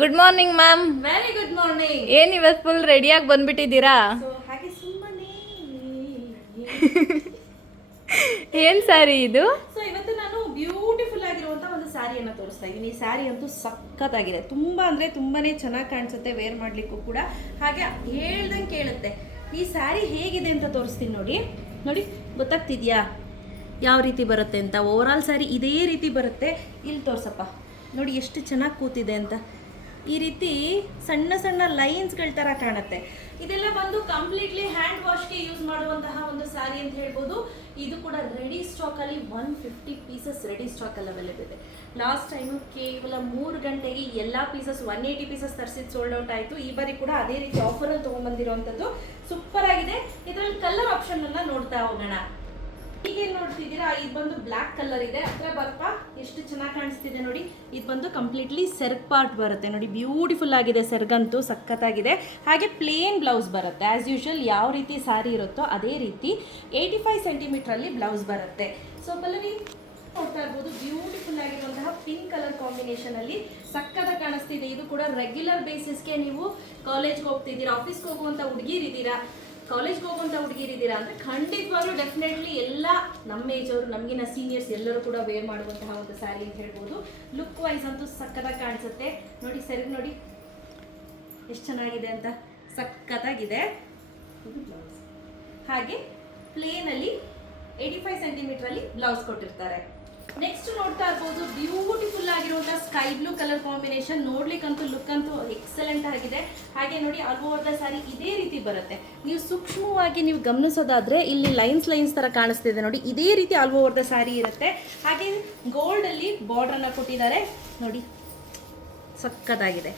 Good morning ma'am. Very good morning. ಏನ್ ಇವತ್ತು full ರೆಡಿಯಾಗಿ ಬಂದ್ಬಿಟ್ಟಿದ್ದೀರಾ? ಹಾಗೆ ಸುಮ್ಮನೆ ಏನ್ ಸ್ಯಾರಿ ಇದು? ಸೊ ಇವತ್ತು ನಾನು ಬ್ಯೂಟಿಫುಲ್ ಆಗಿರುವಂತ ಒಂದು ಸ್ಯಾರಿಯನ್ನ ತೋರಿಸ್ತಾ ಇದ್ದೀನಿ. ಈ ಸ್ಯಾರಿ ಅಂತೂ ಸಖತ್ತಾಗಿದೆ, ತುಂಬಾ ಅಂದ್ರೆ ತುಂಬಾನೇ ಚೆನ್ನಾಗಿ ಕಾಣಿಸುತ್ತೆ ವೇರ್ ಮಾಡ್ಲಿಕ್ಕೂ ಕೂಡ, ಹಾಗೆ ಹೇಳ್ದಂಗೆ ಕೇಳುತ್ತೆ. ಈ ಸ್ಯಾರಿ ಹೇಗಿದೆ ಅಂತ ತೋರಿಸ್ತೀನಿ ನೋಡಿ. ನೋಡಿ ಗೊತ್ತಾಗ್ತಿದ್ಯಾ ಯಾವ ರೀತಿ ಬರುತ್ತೆ ಅಂತ? ಓವರ್ ಆಲ್ ಸ್ಯಾರಿ ಇದೇ ರೀತಿ ಬರುತ್ತೆ. ಇಲ್ಲಿ ತೋರ್ಸಪ್ಪ, ನೋಡಿ ಎಷ್ಟು ಚೆನ್ನಾಗಿ ಕೂತಿದೆ ಅಂತ. ಈ ರೀತಿ ಸಣ್ಣ ಸಣ್ಣ ಲೈನ್ಸ್ಗಳ ಥರ ಕಾಣುತ್ತೆ. ಇದೆಲ್ಲ ಬಂದು ಕಂಪ್ಲೀಟ್ಲಿ ಹ್ಯಾಂಡ್ ವಾಶ್ಗೆ ಯೂಸ್ ಮಾಡುವಂತಹ ಒಂದು ಸ್ಯಾರಿ ಅಂತ ಹೇಳ್ಬೋದು. ಇದು ಕೂಡ ರೆಡಿ ಸ್ಟಾಕಲ್ಲಿ 150 ಪೀಸಸ್ ರೆಡಿ ಸ್ಟಾಕಲ್ಲಿ ಅವೈಲೇಬಲ್ ಇದೆ. ಲಾಸ್ಟ್ ಟೈಮು ಕೇವಲ 3 ಗಂಟೆಗೆ ಎಲ್ಲ ಪೀಸಸ್ 180 ಪೀಸಸ್ ತರಿಸಿದ್ದು ಸೋಲ್ಡ್ ಔಟ್ ಆಯಿತು. ಈ ಬಾರಿ ಕೂಡ ಅದೇ ರೀತಿ ಆಫರಲ್ಲಿ ತೊಗೊಂಡ್ಬಂದಿರೋವಂಥದ್ದು ಸೂಪರ್ ಆಗಿದೆ. ಇದರಲ್ಲಿ ಕಲರ್ ಆಪ್ಷನನ್ನು ನೋಡ್ತಾ ಹೋಗೋಣ. ಈಗೇನು ನೋಡ್ತಿದ್ದೀರಾ, ಇದು ಬಂದು ಬ್ಲ್ಯಾಕ್ ಕಲರ್ ಇದೆ. ಹತ್ರ ಬರ್ತಾ ಎಷ್ಟು ಚೆನ್ನಾಗಿ ಕಾಣಿಸ್ತಿದೆ ನೋಡಿ. ಇದು ಬಂದು ಕಂಪ್ಲೀಟ್ಲಿ ಸೆರ್ಗ್ ಪಾರ್ಟ್ ಬರುತ್ತೆ ನೋಡಿ, ಬ್ಯೂಟಿಫುಲ್ ಆಗಿದೆ. ಸೆರ್ಗಂತೂ ಸಖತ್ತಾಗಿದೆ. ಹಾಗೆ ಪ್ಲೇನ್ ಬ್ಲೌಸ್ ಬರುತ್ತೆ. ಆ್ಯಸ್ ಯೂಶುವಲ್ ಯಾವ ರೀತಿ ಸ್ಯಾರಿ ಇರುತ್ತೋ ಅದೇ ರೀತಿ 85 ಸೆಂಟಿಮೀಟ್ರಲ್ಲಿ ಬ್ಲೌಸ್ ಬರುತ್ತೆ. ಸೊ ಪಲ್ಲವಿ ನೋಡ್ತಾ ಇರ್ಬೋದು, ಬ್ಯೂಟಿಫುಲ್ ಆಗಿರುವಂತಹ ಪಿಂಕ್ ಕಲರ್ ಕಾಂಬಿನೇಷನ್ ಅಲ್ಲಿ ಸಕ್ಕತ್ತಾಗಿ ಕಾಣಿಸ್ತಿದೆ. ಇದು ಕೂಡ ರೆಗ್ಯುಲರ್ ಬೇಸಿಸ್ಗೆ ನೀವು ಕಾಲೇಜ್ಗೆ ಹೋಗ್ತಿದ್ದೀರಾ, ಆಫೀಸ್ಗೆ ಹೋಗುವಂಥ ಹುಡುಗಿರಿದ್ದೀರಾ, ಕಾಲೇಜ್ಗೆ ಹೋಗುವಂಥ ಹುಡುಗಿರಿದ್ದೀರಾ ಅಂದರೆ ಖಂಡಿತವಾಗ್ಲೂ ಡೆಫಿನೆಟ್ಲಿ ಎಲ್ಲ ನಮ್ಮ ಏಜ್ ಅವರು, ನಮಗಿನ ಸೀನಿಯರ್ಸ್ ಎಲ್ಲರೂ ಕೂಡ ವೇರ್ ಮಾಡುವಂತಹ ಒಂದು ಸ್ಯಾರಿ ಅಂತ ಹೇಳ್ಬೋದು. ಲುಕ್ ವೈಸ್ ಅಂತೂ ಸಕ್ಕತ್ತಾಗಿ ಕಾಣಿಸುತ್ತೆ ನೋಡಿ. ಸೆರಗು ನೋಡಿ ಎಷ್ಟು ಚೆನ್ನಾಗಿದೆ ಅಂತ, ಸಕ್ಕತ್ತಾಗಿದೆ. ಹಾಗೆ ಪ್ಲೇನಲ್ಲಿ 85 ಸೆಂಟಿಮೀಟ್ರಲ್ಲಿ ಬ್ಲೌಸ್ ಕೊಟ್ಟಿರ್ತಾರೆ. ನೆಕ್ಸ್ಟ್ ನೋಡ್ತಾ ಇರ್ಬೋದು, ಬ್ಯೂಟಿಫುಲ್ ಆಗಿರುವಂತಹ ಸ್ಕೈ ಬ್ಲೂ ಕಲರ್ ಕಾಂಬಿನೇಷನ್. ನೋಡ್ಲಿಕ್ಕಂತೂ ಲುಕ್ ಅಂತೂ ಎಕ್ಸಲೆಂಟ್ ಆಗಿದೆ. ಹಾಗೆ ನೋಡಿ ಆಲ್ ಓವರ್ ದ ಸ್ಯಾರಿ ಇದೇ ರೀತಿ ಬರುತ್ತೆ. ನೀವು ಸೂಕ್ಷ್ಮವಾಗಿ ನೀವು ಗಮನಿಸೋದಾದ್ರೆ ಇಲ್ಲಿ ಲೈನ್ಸ್ ತರ ಕಾಣಿಸ್ತಿದೆ ನೋಡಿ. ಇದೇ ರೀತಿ ಆಲ್ ಓವರ್ ದ ಸ್ಯಾರಿ ಇರುತ್ತೆ. ಹಾಗೆ ಗೋಲ್ಡ್ ಅಲ್ಲಿ ಬಾರ್ಡರ್ ಅನ್ನ ಕೊಟ್ಟಿದ್ದಾರೆ ನೋಡಿ, ಸಕ್ಕತ್ತಾಗಿದೆ.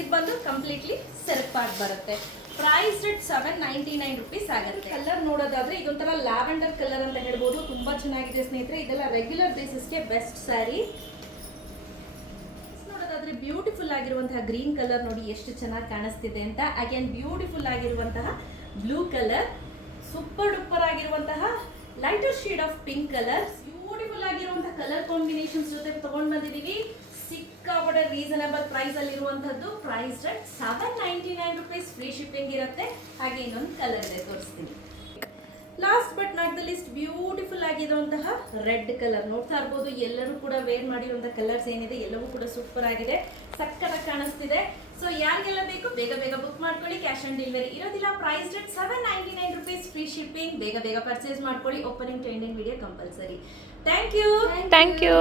ಇದು ಬಂದು ಕಂಪ್ಲೀಟ್ಲಿ ಸೆಲ್ಫ್ ಪಾರ್ಟ್ ಬರುತ್ತೆ. ಪ್ರೈಸ್ ರೇಟ್ 799 ರುಪೀಸ್ ಆಗುತ್ತೆ. ಕಲರ್ ನೋಡೋದಾದ್ರೆ ಇದೊಂಥರ ಲ್ಯಾವೆಂಡರ್ ಕಲರ್ ಅಂತ ಹೇಳ್ಬೋದು. ತುಂಬಾ ಚೆನ್ನಾಗಿದೆ ಸ್ನೇಹಿತರೆ. ಇದೆಲ್ಲ ರೆಗ್ಯುಲರ್ ಬೇಸಿಸ್ಗೆ ಬೆಸ್ಟ್ ಸ್ಯಾರಿ. ನೋಡೋದಾದ್ರೆ ಬ್ಯೂಟಿಫುಲ್ ಆಗಿರುವಂತಹ ಗ್ರೀನ್ ಕಲರ್ ನೋಡಿ ಎಷ್ಟು ಚೆನ್ನಾಗಿ ಕಾಣಿಸ್ತಿದೆ ಅಂತ. ಅಗೇನ್ ಬ್ಯೂಟಿಫುಲ್ ಆಗಿರುವಂತಹ ಬ್ಲೂ ಕಲರ್, ಸೂಪರ್ ಡೂಪರ್ ಆಗಿರುವಂತಹ lighter shade of pink colour, beautiful ಆಗಿರುವಂತಹ ಕಲರ್ ಕಾಂಬಿನೇಷನ್ಸ್ ಜೊತೆ ತಗೊಂಡ್ ಬಂದಿದ್ದೀವಿ. ಸಿಕ್ಕಾಪಟ್ಟೆ ರೀಸನಬಲ್ ಪ್ರೈಸ್ ಅಲ್ಲಿ ಇರುವಂತದ್ದು. Price rate 799 rupees. Free shipping ಇರುತ್ತೆ. ಹಾಗೆ ಇನ್ನೊಂದು ಕಲರ್ ಇದೆ, ತೋರಿಸ್ತೀನಿ. Last but not the least, beautiful ಆಗಿರುವಂತಹ ರೆಡ್ ಕಲರ್ ನೋಡ್ತಾ ಇರ್ಬೋದು. ಎಲ್ಲರೂ ಕೂಡ ವೇರ್ ಮಾಡಿರುವಂತಹ ಕಲರ್ಸ್ ಏನಿದೆ ಎಲ್ಲವೂ ಕೂಡ ಸೂಪರ್ ಆಗಿದೆ, ಸಕ್ಕತ್ತಾಗಿ ಕಾಣಿಸ್ತಿದೆ. ಸೊ ಯಾರಿಗೆಲ್ಲ ಬೇಕು ಬೇಗ ಬೇಗ ಬುಕ್ ಮಾಡ್ಕೊಳ್ಳಿ. ಕ್ಯಾಶ್ ಆನ್ ಡೆಲಿವರಿ ಇರೋದಿಲ್ಲ. Price rate 799 rupees. Free shipping. ಬೇಗ ಬೇಗ ಪರ್ಚೇಸ್ ಮಾಡ್ಕೊಳ್ಳಿ. Opening to ending video compulsory. Thank you.